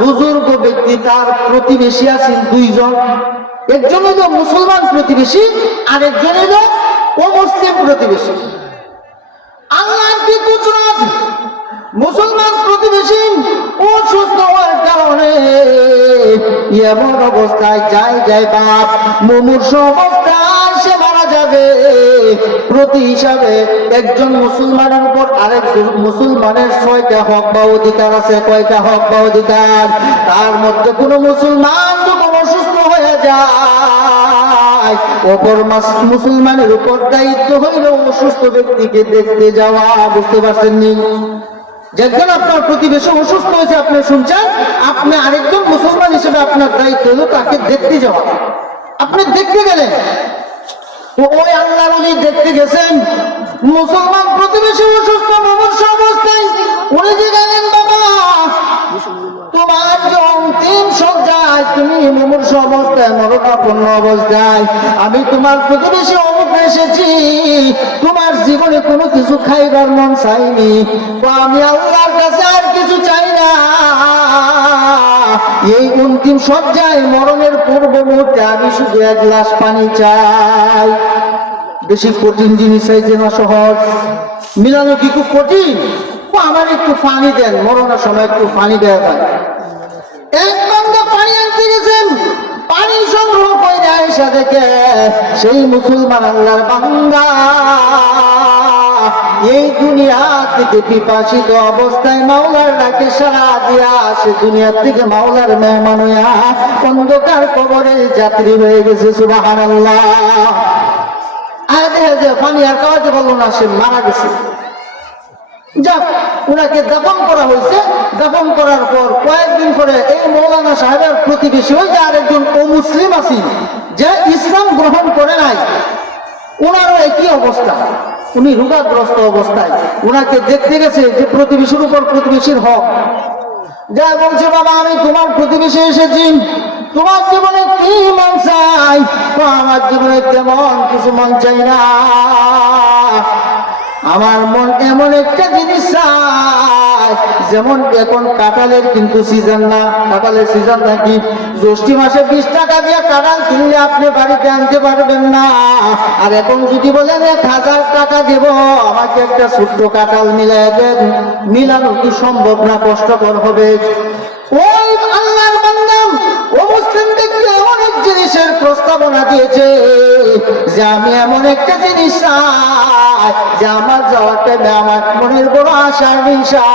বুজুর্গ ব্যক্তি, তার প্রতিবেশী আছেন দুইজন, একজন হলো মুসলমান প্রতিবেশী আর একজন হলো অমুসলিম প্রতিবেশী। আল্লাহর কি কুদরত, মুসলমান প্রতিবেশী অসুস্থ হওয়ার কারণে এমন অবস্থায় যায় বাপ মুমূর্ষু অবস্থায় সে মারা যাবে। প্রতি হিসাবে একজন মুসলমানের উপর আরেকজন মুসলমানের 6টা হক বা অধিকার আছে। কয়টা হক বা অধিকার? তার মধ্যে কোনো মুসলমান যখন অসুস্থ হয়ে যায়, অপর মুসলমানের উপর দায়িত্ব হইল অসুস্থ ব্যক্তিকে দেখতে যাওয়া। বুঝতে পারছেন নি? যখন আপনার প্রতিবেশী অসুস্থ হয়েছে, আপনি শুনছেন, আপনি আরেকজন মুসলমান হিসেবে আপনার দায়িত্ব হলো তাকে দেখতে যাওয়া। আপনি দেখতে গেলেন, ওই আল্লাহর ওলি দেখতে গেছেন, মুসলমান প্রতিবেশী অসুস্থ মুমূর্ষু অবস্থায়। উনি যে গেলেন, বাবা তোমার যে অন্তিম সজ্জায়, তুমি মুমূর্ষু অবস্থায়, মরণাপন্ন অবস্থায়, আমি তোমার প্রতিবেশী অমুক এসেছি, তোমার জীবনে কোনো কিছু খাইবার মন চাইনি, আমি আল্লাহর কাছে আর কিছু চাই না, এই অন্তিম সজ্জায় মরণের পূর্ব মুহূর্তে আমি শুধু 1 গ্লাস পানি চাই। বেশি কঠিন জিনিস চাইছে না সহজ? মিলানো কি খুব কঠিন? আমার একটু পানি দেন, মরণের সময় একটু পানি দেওয়া হয়। এক বান্দা পানি আনতে গেছেন, পানি সংগ্রহ করে আয়েশা দেখে সেই মুসলমান আল্লাহর বান্দা এই দুনিয়া থেকে পিপাসিত অবস্থায় মাওলার ডাকে সাড়া দিয়া সে দুনিয়া থেকে মাওলার মেহমান হইয়া অন্ধকার কবরে যাত্রী হয়ে গেছে। সুবহানাল্লাহ। আর দেখা যায় পানি আর খাওয়াতে পারলো না, সে মারা গেছে। যাক, ওনাকে দাফন করা হয়েছে। দাফন করার পর কয়েকদিন পরে এই মৌলানা সাহেবের প্রতিবেশী ওই যে আরেকজন অমুসলিম আছে, যে ইসলাম গ্রহণ করে নাই, ওনারও একই অবস্থা। উনি রোগাগ্রস্ত অবস্থায় ওনাকে দেখতে গেছে, যে প্রতিবেশীর উপর প্রতিবেশীর হক। যা বলছে, বাবা আমি তোমার প্রতিবেশী এসেছি, তোমার জীবনে কি মন চাই? আমার জীবনে তেমন কিছু মন চাই না, আমার মন এমন একটা জিনিস চাই, যেমন এখন কাঁঠালের কিন্তু সিজন না, কাঁঠালের সিজন নাকি জ্যৈষ্ঠী মাসে 20 টাকা দিয়ে কাঁঠাল কিনলে আপনি বাড়িতে আনতে পারবেন না। আর এখন যদি বলেন 1000 টাকা দেব আমাকে একটা ছোট্ট কাঁঠাল মিলাই দেন, মিলানো কি সম্ভব না? কষ্টকর হবে। ওই আল্লাহর বান্দা ও মুসলিম ব্যক্তি এমন এক জিনিসের প্রস্তাবনা দিয়েছে, যে আমি এমন একটা জিনিস চাই, যে আমার যাওয়াটা আমার মনের বড় আশা নিশা,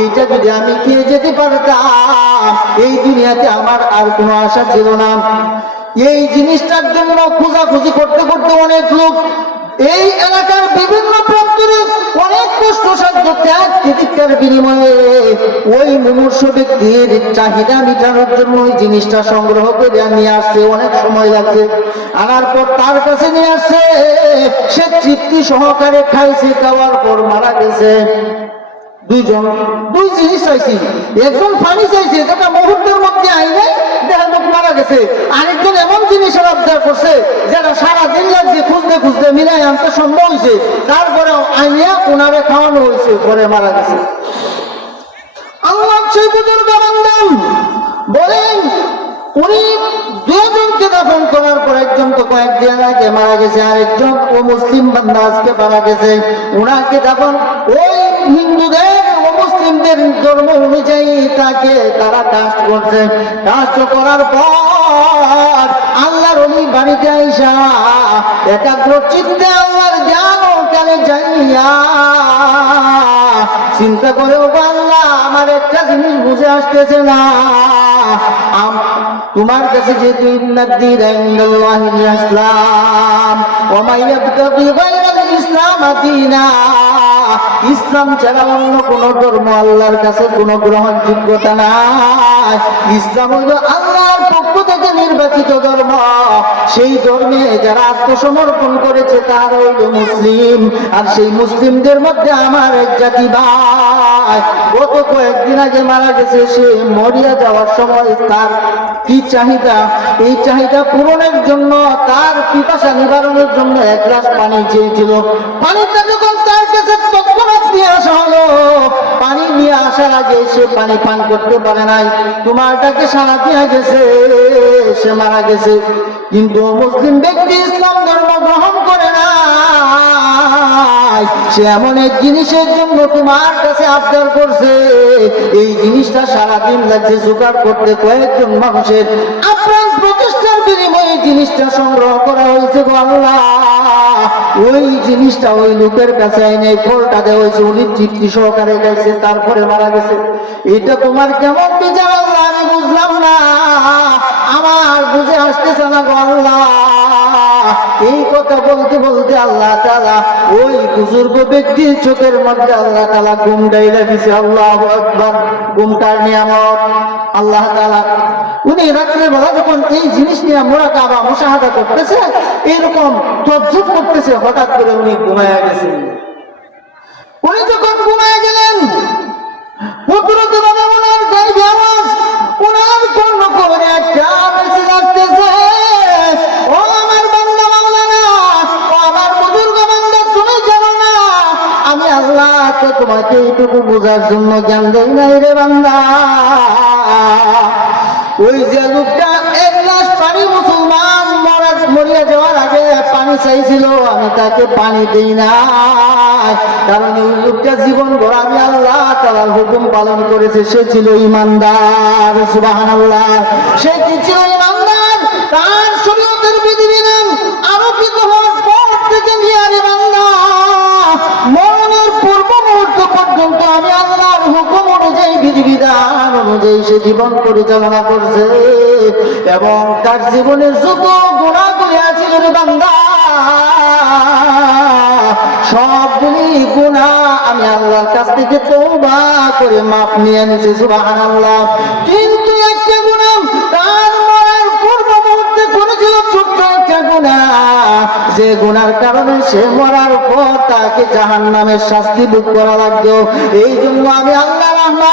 এইটা যদি আমি খেয়ে যেতে পারতাম, এই দুনিয়াতে আমার আর কোনো আশা ছিল না। এই জিনিসটার জন্য খোঁজাখুঁজি করতে করতে অনেক লোক এই এলাকার বিভিন্ন প্রান্তরে অনেক কষ্ট সাধ্য ত্যাগ প্রতিজ্ঞার বিনিময়ে ওই মুমূর্ষু ব্যক্তির চাহিদা মেটানোর জন্য ওই জিনিসটা সংগ্রহ করে নিয়ে আসছে। অনেক সময় লাগছে, আনার পর তার কাছে নিয়ে আসছে, সে তৃপ্তি সহকারে খাইছে, খাওয়ার পর মারা গেছে। দুই জিনিস চাইছি, একজন পানি চাইছে, যেটা মুহূর্তের মধ্যে আইনে দেখা লোক মারা গেছে, আরেকজন এমন জিনিসের আবদার করছে যেটা সারাদিন লাগছে খুঁজতে খুঁজতে মিলাই আনতে সম্ভব হয়েছে, তারপরে আইনিয়া ওনারে খাওয়ানো হয়েছে, পরে মারা গেছে। আল্লাহ সেই বুজুর্গ বান্দা বলেন, উনি 2 জনকে দাফন করার পর একজন তো কয়েকদিন আগে মারা গেছে, আরেকজন ও মুসলিম বান্দা আজকে মারা গেছে। ওনাকে দাফন ওই হিন্দুদের ও মুসলিমদের ধর্ম অনুযায়ী তাকে তারা কাস্ট করছে। কাস্ট করার পর আল্লাহর ওলি বাড়িতে আইসা একাগ্র চিত্তে আল্লাহর জ্ঞান ও কানে যাইয়া চিন্তা করে, ও আল্লাহ আমার একটা জিনিস বুঝে আসতেছে না, তোমার কাছে যেহেতু ইসলাম ইসলাম ছাড়া অন্য কোন ধর্ম আল্লাহর কাছে কোনো গ্রহণযোগ্যতা নাই। ইসলাম হইল আল্লাহর পক্ষ থেকে নির্বাচিত ধর্ম, সেই ধর্মে যারা আত্মসমর্পণ করেছে তারা হইল মুসলিম। আর সেই মুসলিমদের মধ্যে আমার এক জাতি ভাই গত কয়েকদিন আগে মারা গেছে, সে মরিয়া যাওয়ার সময় তার কি চাহিদা, এই চাহিদা পূরণের জন্য, তার পিপাসা নিবারণের জন্য 1 গ্লাস পানি চেয়েছিল। পানিটা যখন তার কাছে তৎক্ষণাৎ দিয়ে আসা হলো, পানি নিয়ে আসার আগে সে পানি পান করতে পারে নাই, তোমারটাকে সারা দিয়া গেছে, সে মারা গেছে। কিন্তু মুসলিম ব্যক্তি ইসলাম ধর্ম গ্রহণ করে না, সে এমন এক জিনিসের জন্য তোমার কাছে আবদার করছে, এই জিনিসটা সারাদিন লাগছে জোগাড় করতে, কয়েকজন মানুষের আপ্রাণ প্রচেষ্টার বিনিময়ে জিনিসটা সংগ্রহ করা হয়েছে গো আল্লাহ। ওই জিনিসটা ওই লোকের কাছে এনে ফলটা দেওয়া হয়েছে, উনি তৃপ্তি সহকারে গেছে, তারপরে মারা গেছে। এটা তোমার কেমন বিচার আল্লাহ আমি বুঝলাম না, আমার বুঝে আসতেছে না গো আল্লাহ। এই কথা বলতে বলতে আল্লাহ তাআলা ওই বুজুর্গ ব্যক্তির চোখের মধ্যে আল্লাহ তাআলা ঘুম ডাইলা দিছে। আল্লাহু আকবার। ঘুমটার নিয়ামত আল্লাহ তাআলা উনি রাত্রে বেলা যখন এই জিনিস নিয়ে মুরাকাবা মুশাহাদা করতেছে, এরকম তজ্জব করতেছে, হঠাৎ করে উনি ঘুমায়া গেছেন। উনি যখন ঘুমায়া গেলেন, কুদরতে বাবা ওনার গায়ে আওয়াজ, ওনার কর্ণ করে একটা মেসেজ আসতেছে, ও আমার বান্দা মাওলানা, ও আমার বুজুর্গ বান্দা, তুমি জানো না আমি আল্লাহ তো তোমাকে এইটুকু বোঝার জন্য জ্ঞান দেই নাই রে বান্দা। ওই যে লোকটা এক গ্লাস পানি মুসলমান মরিয়া যাওয়ার আগে পানি চাইছিল, আমি তাকে পানি দিই না, কারণ ওই লোকটা জীবন ভর আমি আল্লাহ তাআলার হুকুম পালন করেছে, সে ছিল ঈমানদার। সুবহানাল্লাহ। সে কি ছিল? ঈমানদার। তার শরীয়তের বিধিবিধান আরোপিত হওয়ার পর থেকে নিয়ে রে বান্দা মরণের পূর্ব মুহূর্ত পর্যন্ত আমি আল্লাহর হুকুম অনুযায়ী বিধিবিধান অনুযায়ী সে জীবন পরিচালনা করছে, এবং তার জীবনের যত গুনাহগুলি আছে রে বান্দা সবগুলি গুনাহ আমি আল্লাহর কাছ থেকে তওবা করে মাফ নিয়ে নিয়েছি। সুবহানাল্লাহ। কিন্তু একটা গুনাহ তার মরার পূর্ব মুহূর্তে করেছিল, ছোট্ট একটা গুনাহ, যে গুনার কারণে সে মরার পর তাকে জাহান্নামের শাস্তি ভোগ করা লাগতো। এই জন্য আমি আল্লাহ রহমান,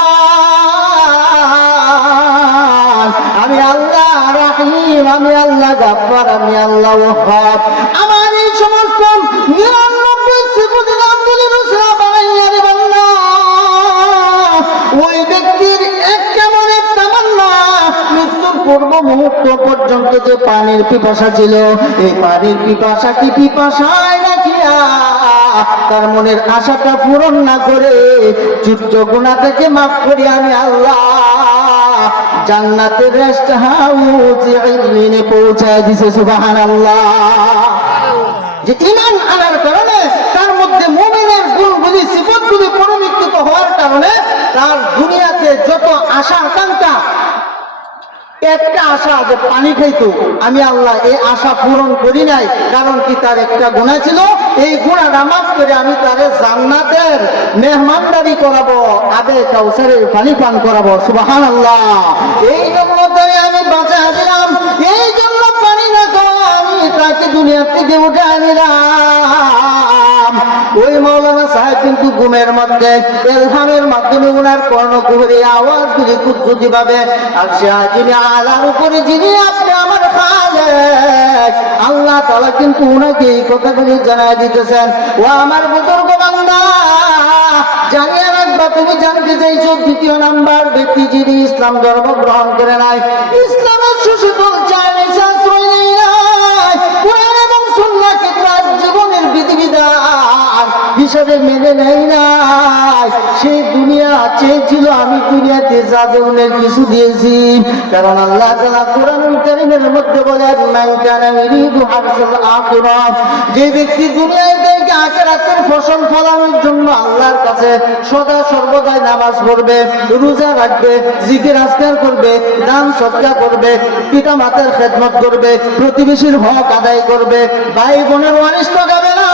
আমি আল্লাহ রাহিম, আমি আল্লাহ গাফফার, আমি আল্লাহ ওয়াহ্হাব, আমার এই সমস্ত 99 সিফাত নামগুলি রসুলা বানাইয়া রে বান্দা ওই ব্যক্তির একটা মনের তামান্না, মৃত্যুর পূর্ব মুহূর্ত পর্যন্ত যে পানির পিপাসা ছিল, এই পানির পিপাসা কি পিপাসায় রাখিয়া তার মনের আশাটা পূরণ না করে ছোট্ট গুনাহ থেকে মাফ করি আমি আল্লাহ জান্নাতের রেস্ট হাউস ইলমিনে পৌঁছায় দিছে। সুবহানাল্লাহ। যে ঈমান আনার কারণে তার মধ্যে মুমিনের গুণগুলি সিফাতগুলি পরিবর্তিত হওয়ার কারণে তার দুনিয়াতে যত আশা আকাঙ্ক্ষা, একটা আশা যে পানি খাইতো, আমি আল্লাহ এই আশা পূরণ করি নাই, কারণ কি তার একটা গুনাহ ছিল, এই গুনাহটা মাফ করে আমি তারে জান্নাতের মেহমানদারি করাবো, আবে কাউসারের পানি পান করাবো। সুবহানাল্লাহ। এই জন্য তারে আমি বাঁচায় দিলাম, এই জন্য পানি না খাওয়া আমি তাকে দুনিয়া থেকে উঠে আনিলাম। ওই মাওলানা সাহেব কিন্তু ঘুমের মধ্যে ইলহামের মাধ্যমে উনার কর্ণকুহরী আওয়াজগুলি কুদরতি ভাবে আর যিনি আলার উপরে যিনি আপনি আমার খালেক আল্লাহ তাআলা কিন্তু উনাকে এই কথাগুলি জানায় দিতেছেন। ও আমার বুজুর্গ বান্দা, জানিয়ে রাখবা, তুমি জানতে চাইছো দ্বিতীয় নাম্বার ব্যক্তি যিনি ইসলাম ধর্ম গ্রহণ করে নাই, ইসলামের সুশীতল চাইনিজ আশ্রয় নেই নাই, কোরআন এবং সুন্নাহকে তার জীবনের বিধিবিধান হিসাবে মেনে নেই নাই, সেই দুনিয়া চেয়েছিল আমি দুনিয়াতে যাবে অনেক কিছু দিয়েছি, কারণ আল্লাহ তাআলা কোরআনুল কারীমের মধ্যে বলেন মান কানা ইরিদু হারসাল আখিরাহ, যে ব্যক্তি দুনিয়ায় থেকে আখিরাতের ফসল ফলানোর জন্য আল্লাহর কাছে সদা সর্বদাই নামাজ পড়বে, রোজা রাখবে, জিকির আজকার করবে, দান সদকা করবে, পিতা মাতার খেদমত করবে, প্রতিবেশীর হক আদায় করবে, ভাই বোনের অনিষ্ট গাবে না,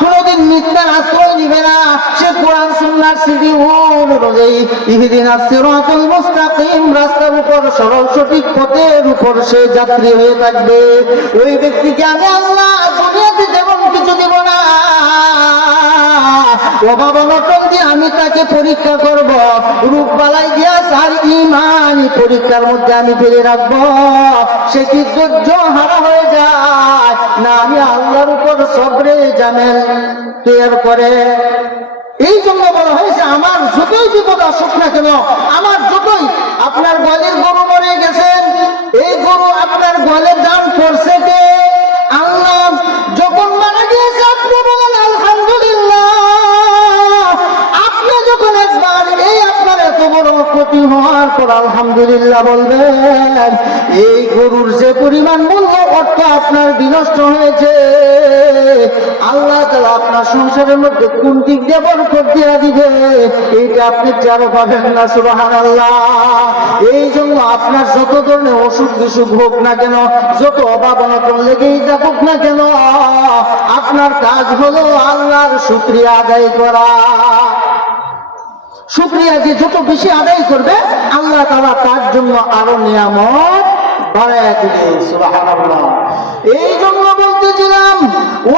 কোনদিন মিথ্যার আশ্রয় নিবে না, সে কোরআন সুন্নাহর শিডিউল অনুযায়ী ইহদিনাস সিরাতাল মুস্তাকিম রাস্তার উপর সরল সঠিক পথের উপর সে যাত্রী হয়ে থাকবে, ওই ব্যক্তিকে আমি আল্লাহ দুনিয়াতে যেমন কিছু দেব না, অভাব অনটন দিয়ে আমি তাকে পরীক্ষা করব, রূপ বালাই দিয়া তার ঈমান পরীক্ষার মধ্যে আমি ফেলে রাখবো, সে কি ধৈর্য হারা হয়ে যায় না আমি আল্লাহর উপর সবরে জামেল তৈরি করে। এই জন্য বলা হয়েছে আমার যতই বিপদ আসুক না কেন, আমার যতই আপনার গোয়ালের গরু মরে গেছেন, এই গরু আপনার গোয়ালের দান করছে কে? আল্লাহ। যখন মারা গিয়েছে আপনি বলেন আলহামদুলিল্লাহ। আপনি যখন একবার এই আপনার এত বড় ক্ষতি হওয়ার পর আলহামদুলিল্লাহ বলবেন, এই গরুর যে পরিমাণ মূল্য অর্থ আপনার বিনষ্ট হয়েছে, আল্লাহ তাআলা আপনার সংসারের মধ্যে কোন দিক দিয়ে বরকত দিয়ে দিবে এইটা আপনি চারো পাবেন না। সুবহানাল্লাহ। এই জন্য আপনার যত ধরনের অসুখ বিসুখ হোক না কেন, যত অভাব অনটন লেগেই থাকুক না কেন, আপনার কাজ হলো আল্লাহর শুকরিয়া আদায় করা। শুকরিয়া যে যত বেশি আদায় করবে আল্লাহ তাআলা তার জন্য আরো নিয়ামত বাড়ায় দিবেন। সুবহানাল্লাহ। এই জন্য বলতেছিলাম,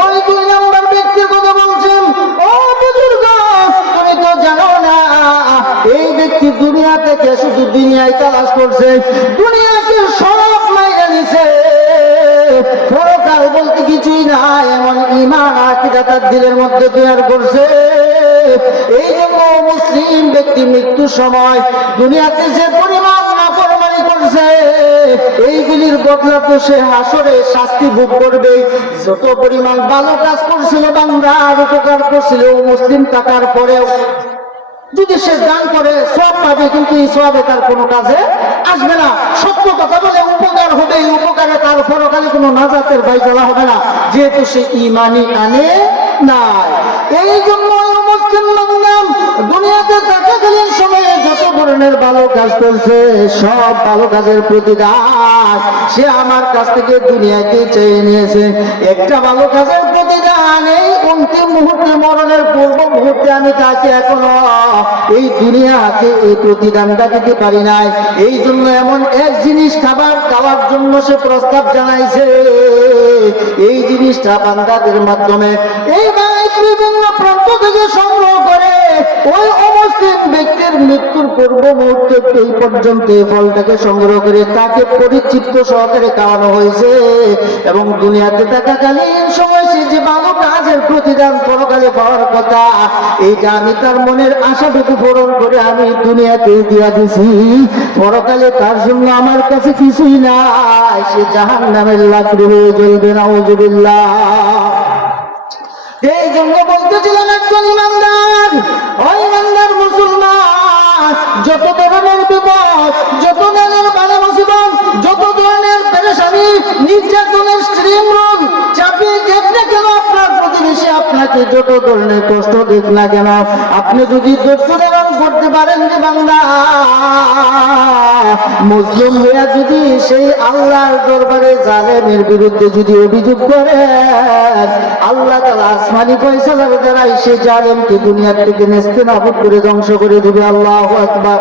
ওই 2 নম্বর ব্যক্তির কথা বলছেন। ও বুজুর্গ, তুমি তো জানো না এই ব্যক্তি দুনিয়া থেকে শুধু দুনিয়ায় তালাশ করছে, দুনিয়াকে সব মাইরা নিছে, পরকাল বলতে কিছুই নাই এমন ঈমান আকীদা তার দিলের মধ্যে তৈরি করছে। এই জন্য মুসলিম ব্যক্তি মৃত্যুর সময় দুনিয়াতে যে পরিমাণ নাফরমানি করছে, এইগুলির বদলা তো সে হাসরে শাস্তি ভোগ করবে। যত পরিমাণ ভালো কাজ করছিল, বান্দার উপকার করছিল, মুসলিম থাকার পরেও যদি সে দান করে সব পাবে, কিন্তু এই সবে তার কোনো কাজে আসবে না। সত্য কথা বলে উপকার হবে, এই উপকারে তার পরকালে কোনো নাজাতের ফায়সালা হবে না, যেহেতু সে ঈমানই আনে নাই। এই জন্য মুসলিম বান্দা দুনিয়াতে থাকাকালীন সময়ে যত ধরনের ভালো কাজ করছে, সব ভালো কাজের প্রতিদান সে আমার কাছ থেকে দুনিয়াকে চেয়ে নিয়েছে। একটা ভালো কাজের প্রতিদান এই অন্তিম মুহূর্তে, মরণের পূর্ব মুহূর্তে আমি তাকে এখনো এই দুনিয়াকে এই প্রতিদানটা দিতে পারি নাই। এই জন্য এমন এক জিনিস খাওয়ার জন্য সে প্রস্তাব জানাইছে, এই জিনিসটা বান্দাদের মাধ্যমে এই বিভিন্ন প্রান্ত থেকে সংগ্রহ করে ওই অমুসলিম ব্যক্তির মৃত্যুর পূর্ব মুহূর্তে এই পর্যন্ত এই ফলটাকে সংগ্রহ করে তাকে পরিচিত সহকারে খাওয়ানো হয়েছে। এবং দুনিয়াতে থাকাকালীন সময় সে যে ভালো কাজের প্রতিদান পরকালে পাওয়ার কথা, এইটা আমি তার মনের আশাটুকু পূরণ করে আমি দুনিয়াতে দিয়া দিছি, পরকালে তার জন্য আমার কাছে কিছুই নাই, সে জাহান্নামের লাকড়ি হয়ে জ্বলবে। নাউযুবিল্লাহ। এই জন্য বলতেছিলাম, একজন ইমানদার, ওই ইমানদার মুসলমান যত ধরনের বিপদ, যত ধরনের বালা মুসিবত, যত ধরনের পেরেশানি, নির্যাতনের স্ট্রিমরোল চাপিয়ে দেখ না কেন, আপনার প্রতিবেশী আপনাকে যত ধরনের কষ্ট দেখ না কেন, আপনি যদি ধৈর্য ধারণ করতে পারেন যে বান্দা মুসলিম হইয়া যদি সেই আল্লাহর দরবারে জালেমের বিরুদ্ধে যদি অভিযোগ করেন, আল্লাহ তাআলা আসমানি ফয়সালার দ্বারাই সে জালেমকে দুনিয়া থেকে নেস্তেনাবুদ করে ধ্বংস করে দিবে। আল্লাহু আকবার।